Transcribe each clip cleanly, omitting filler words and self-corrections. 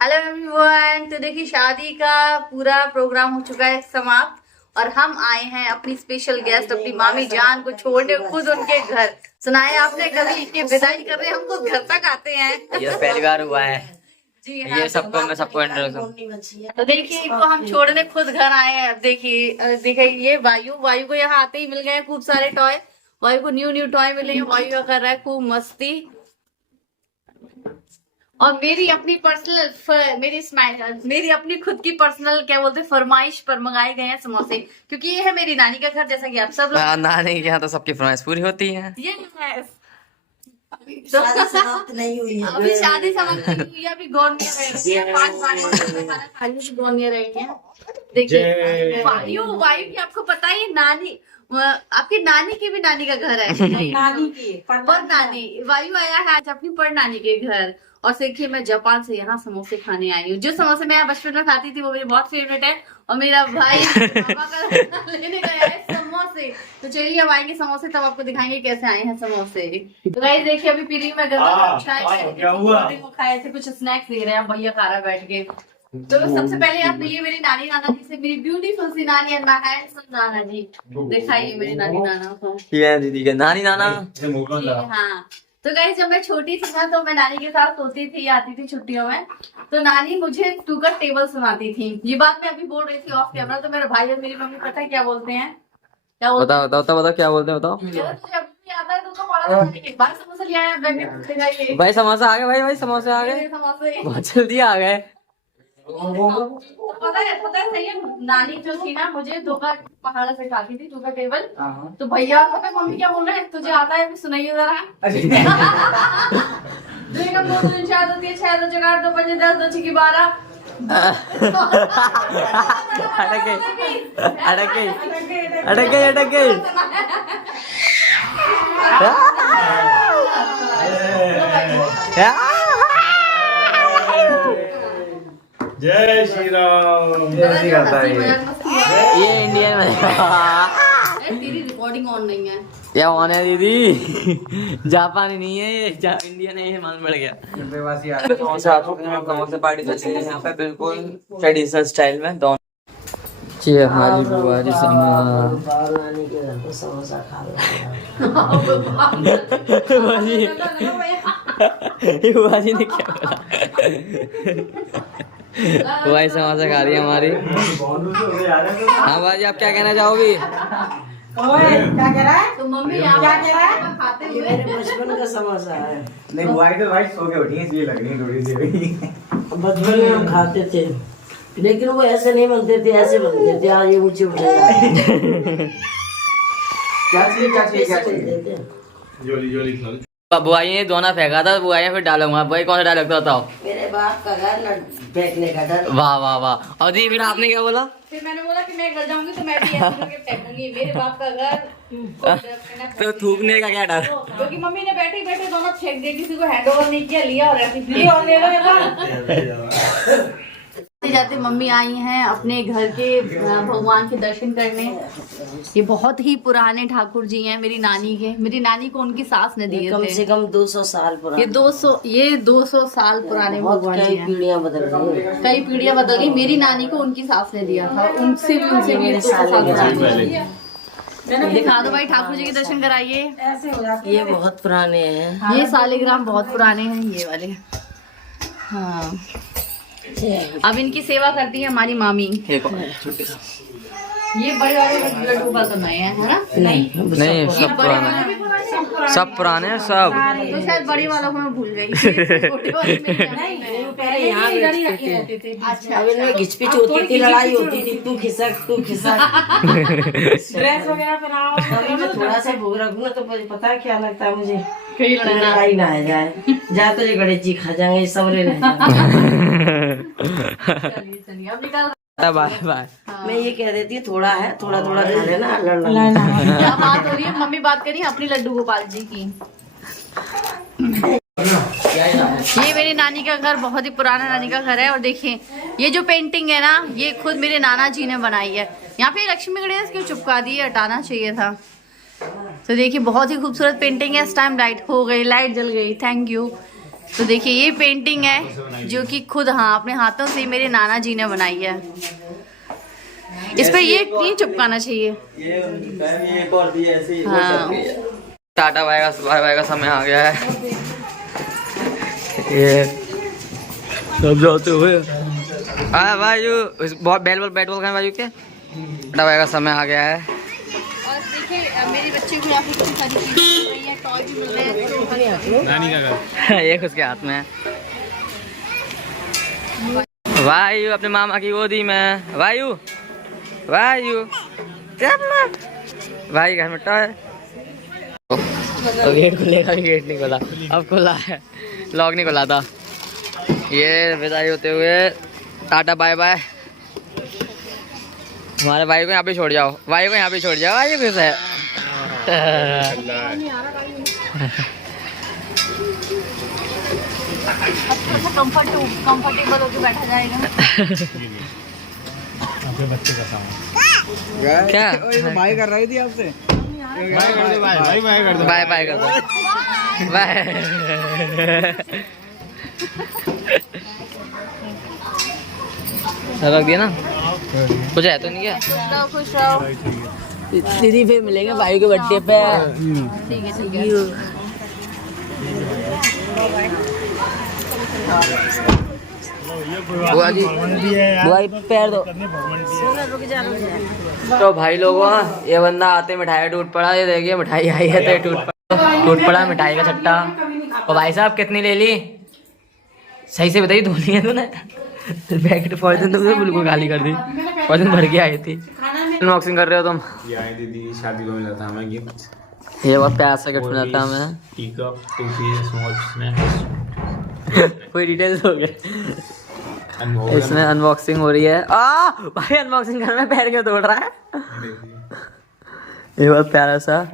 Hello everyone. तो देखिए शादी का पूरा प्रोग्राम हो चुका है समाप्त और हम आए हैं अपनी स्पेशल गेस्ट अपनी मामी जान को छोड़ने खुद उनके घर। सुनाए आपने कभी कि विदाई कर रहे हम तो घर तक आते हैं। ये पहली बार हुआ है जी हाँ। ये सबको इंट्रोडक्शन। तो देखिए इनको हम छोड़ने खुद घर आए हैं। अब देखिए ये वायु को यहाँ आते ही मिल गए खूब सारे टॉय। वायु को न्यू टॉय मिले हैं। वायु कर रहा है खूब मस्ती। और मेरी अपनी अपनी खुद की पर्सनल क्या बोलते फरमाइश पर मंगाए गए हैं समोसे, क्योंकि ये है मेरी नानी का घर जैसा कि आप सब लोग। नानी के यहाँ तो सबकी फरमाइश पूरी होती है। ये है शादी समाप्त नहीं हुई है। अभी शादी समाप्त नहीं हुई है, अभी गौनिया रही है। 5 खाना खाने की गौनिया रही है। देखिए वायु की आपको पता है नानी आपकी नानी की भी नानी का घर है। नानी की पर नानी वायु आया है आज अपनी पर नानी के घर। और देखिए मैं जापान से यहाँ समोसे खाने आई हूँ। जो समोसे मैं बचपन में खाती थी वो मेरी बहुत फेवरेट है और मेरा भाई पापा का लेने गया है समोसे। तो चलिए अब आएंगे समोसे तब आपको दिखाएंगे कैसे आए हैं समोसे। तो गाइस देखिए अभी पीरी में खाए थे कुछ स्नैक्स दे रहे हैं भैया खा रहा बैठ के। तो सबसे पहले आप ये मेरी नानी नाना जी से मेरी ब्यूटीफुल सी नानी एंड माय हैंडसम नाना जी दिखाइए मेरी नानी नाना को। ये दीदी के नानी नाना। हाँ तो गाइस जब मैं छोटी थी ना तो मैं नानी के साथ सोती थी आती थी छुट्टियों में। तो नानी मुझे टू का टेबल सुनाती थी। ये बात मैं अभी बोल रही थी ऑफ कैमरा। तो मेरे भाई और मेरी मम्मी पता है क्या बोलते हैं? क्या बोलते हैं? बताओ क्या बोलते हैं बताओ। आता है तो बड़ा भाई समोसा ले आया। भाई समोसा आ गए भाई समोसे आ गए समोसे बहुत जल्दी आ गए। पता है सही है। नानी जो थी ना मुझे धोखा पहाड़ से खाती थी धोखा टेबल। तो भैया पता है मम्मी क्या बोल रहे हैं तुझे आता है अभी सुनाइए जरा। 2 1 2 3 4 2 3 6 2 4 8 2 5 10 2 6 12 अटक गई। जय श्री राम। ये इंडियन में तेरी रिकॉर्डिंग ऑन नहीं है। क्या ऑन है दीदी? जापानी नहीं है ये इंडियन है। ये मान पड़ गया। समोसे पार्टी चल रही है यहाँ पे बिल्कुल ट्रेडिशनल स्टाइल में। दोनों जी हमारी बुआ जी नानी के घर पे समोसा खा बुआ जी ने क्या बोला? बुआ जी समोसा खा रही है हमारी। हाँ बुआ जी आप क्या कहना चाहोगी? क्या कह रहा है? तो मम्मी क्या कह रहा है? खाते ये मेरे बचपन का समोसा है। नहीं बुआई तो भाई सो के उठी है इसलिए लग रही है थोड़ी सी। बचपन में हम खाते थे लेकिन वो ऐसे नहीं बनते थे ऐसे बनते थे। आज ये ऊंचे उठे क्या चाहिए बनते थे। जोली खा बुआई ने दोना फेंका था। बुआई फिर डालूंगा। बुआई कौन सा डायलॉग था बताओ? मेरे बाप का घर न फेंकने का डर। वाह वाह वाह। और दी फिर आपने क्या बोला? फिर मैंने बोला कि मैं घर जाऊंगी तो मैं भी ऐसे करके फेंकूंगी। मेरे बाप का घर तो थूकने का क्या डर? क्योंकि मम्मी ने बैठे बैठे दोनों फेंक दिए। किसी को हैंड ओवर नहीं किया लिया और ऐसे लिया और ले लो। जाते मम्मी आई हैं अपने घर के भगवान के दर्शन करने। ये बहुत ही पुराने ठाकुर जी हैं मेरी नानी के। मेरी नानी को उनकी सास ने दिए कम थे। से कम 200 साल पुराने। ये 200 साल पुराने भगवान जी हैं। पीढ़ियां बदल रही हैं। कई पीढ़ियां बदल गई। मेरी नानी को उनकी सास ने दिया था। उनसे भी 200 साल पुराने। दिखा दो भाई ठाकुर जी के दर्शन कराइए। ये बहुत पुराने हैं। ये सालिग्राम बहुत पुराने हैं ये वाले। हाँ अब इनकी सेवा करती है हमारी मामी। ये बड़े वाले लड्डू का बनाए हैं है ना? नहीं सब पुराने सब पुराने हैं सब। तो शायद बड़ी वालों को मैं भूल गई। छोटे वाले में पहले यहाँ रहते थे। अच्छा अब इनमें घिचपिच होती थी लड़ाई होती थी तू खिसक ड्रेस वगैरह पहनाओ। अभी मैं थोड़ा सा भूख रखूँ ना तो मुझे पता है क्या लगता है मुझे कहीं लड़ाई ना आ जाए। जा तो ये गणेश जी खा जाएंगे सबरे नहीं। चलिए अब निकाल। Bye bye. मैं ये कह देती है थोड़ा है थोड़ा खा लेना क्या बात हो रही है? मम्मी बात करी अपनी लड्डू गोपाल जी की। ये मेरी नानी का घर बहुत ही पुराना नानी का घर है। और देखिए ये जो पेंटिंग है ना ये खुद मेरे नाना जी ने बनाई है। यहाँ पे लक्ष्मी गणेश क्यों चिपका दी? हटाना चाहिए था। तो देखिए बहुत ही खूबसूरत पेंटिंग है। इस टाइम लाइट हो गई लाइट जल गई। Thank you. तो देखिए ये पेंटिंग है जो कि खुद हाँ अपने हाथों से मेरे नाना जी ने बनाई है। इस पे ये नहीं चिपकाना चाहिए। हाँ टाटा बाय बाय का समय आ गया है। ये सब जाते हुए वायु बहुत बैट बॉल खाए वायु के टाटा बाय का समय आ गया है। और देखिए मेरे बच्चे को यहाँ पे काफी सारी चीजें मिल रही हैं, टॉय भी मिल रहे हैं। नानी का घर एक उसके हाथ में है। वायु अपने मामा की गोदी में। वायु वायु भाई घर में टॉय। तो गेट खुलेगा, गेट नहीं खुला, अब खुला है, लॉक नहीं खुला था। ये विदाई होते हुए टाटा बाय बाय। हमारे भाई को यहाँ पे छोड़ जाओ, भाई को यहाँ पे छोड़ जाओ। भाई कैसे है? कंफर्टेबल होकर बैठा जाएगा। अपने बच्चे का सामान क्या भाई कर रही थी आपसे। बाय कर दो, बाय बाय कर दो, बाय बाय कर दो, बाय। रख दिया ना, कुछ है तो नहीं क्या? खुश रहो। दीदी फिर मिलेंगे भाई के बर्थडे पे। ठीक है ठीक है। बुआ जी, बुआ जी पैर दो। तो भाई लोगों ये बंदा आते मिठाई टूट पड़ा। ये देखिए मिठाई आई है तो ये टूट पड़ा मिठाई का छट्टा। और भाई साहब कितनी ले ली? सही से बताइए, धोनी है तूने? पैकेट पॉइजन तो बिल्कुल खाली कर दी, पॉइजन भर के आई थी। अनबॉक्सिंग कर रहे हो तुम? ये आई दीदी शादी को मिला था हमें गिफ्ट। ये बहुत प्यार से गिफ्ट मिला था हमें। Tea cup, two piece small snacks. कोई डिटेल्स हो गए इसमें। अनबॉक्सिंग हो रही है। भाई अनबॉक्सिंग कर में पैर क्यों तोड़ रहा है? ये बहुत प्यारा सा।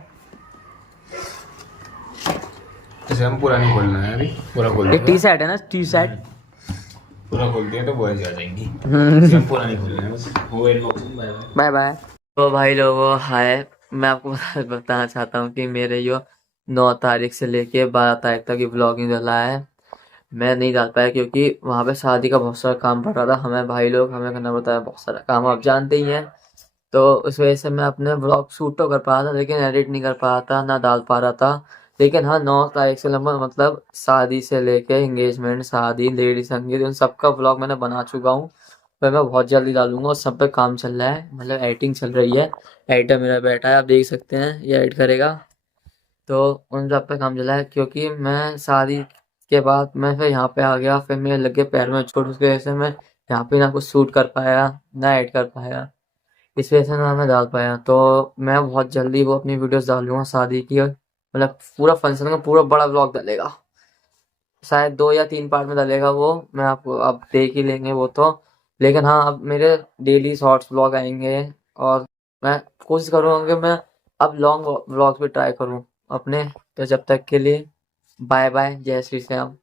इसे हम पूरा नहीं खोलना है अभी, पूरा खोल ये टी शर्ट है ना, टी शर्ट। पूरा खोलते हैं तो बॉयज आ जाएंगी। इसे हम पूरा नहीं खोलना है बस। वो unboxing bye bye. Bye bye. तो भाई लोगों हाय, मैं आपको बताना चाहता हूँ कि मेरे जो 9 तारीख से लेके 12 तारीख तक ये व्लॉगिंग चला है, मैं नहीं जा पाया क्योंकि वहाँ पे शादी का बहुत सारा काम पड़ रहा था। हमें भाई लोग हमें करना पड़ता है बहुत सारा काम, आप जानते ही हैं। तो उस वजह से मैं अपने व्लॉग शूट तो कर पा रहा था लेकिन एडिट नहीं कर पा रहा था, ना डाल पा रहा था। लेकिन हाँ 9 तारीख से मतलब शादी से लेके एंगेजमेंट, शादी, लेडी संगीत, उन सबका व्लॉग मैंने बना चुका हूँ। पर मैं बहुत जल्दी डालूंगा और सब पे काम चल रहा है, मतलब एडिटिंग चल रही है। एडिटर मेरा बैठा है, आप देख सकते हैं, ये एडिट करेगा। तो उन सब पे काम चल रहा है क्योंकि मैं शादी के बाद मैं फिर यहाँ पे आ गया, फिर मेरे लगे पैर में चोट, उसकी वजह से मैं यहाँ पे ना कुछ शूट कर पाया ना एड कर पाया, इस वजह से ना मैं डाल पाया। तो मैं बहुत जल्दी वो अपनी वीडियोस डालूंगा शादी की, मतलब पूरा फंक्शन का पूरा बड़ा व्लॉग डालेगा, शायद 2 या 3 पार्ट में डालेगा वो, मैं आपको अब देख ही लेंगे वो तो। लेकिन हाँ अब मेरे डेली शॉर्ट्स व्लॉग आएंगे और मैं कोशिश करूँगा कि मैं अब लॉन्ग व्लॉग भी ट्राई करूँ अपने। तो जब तक के लिए बाय बाय, जय श्री श्याम।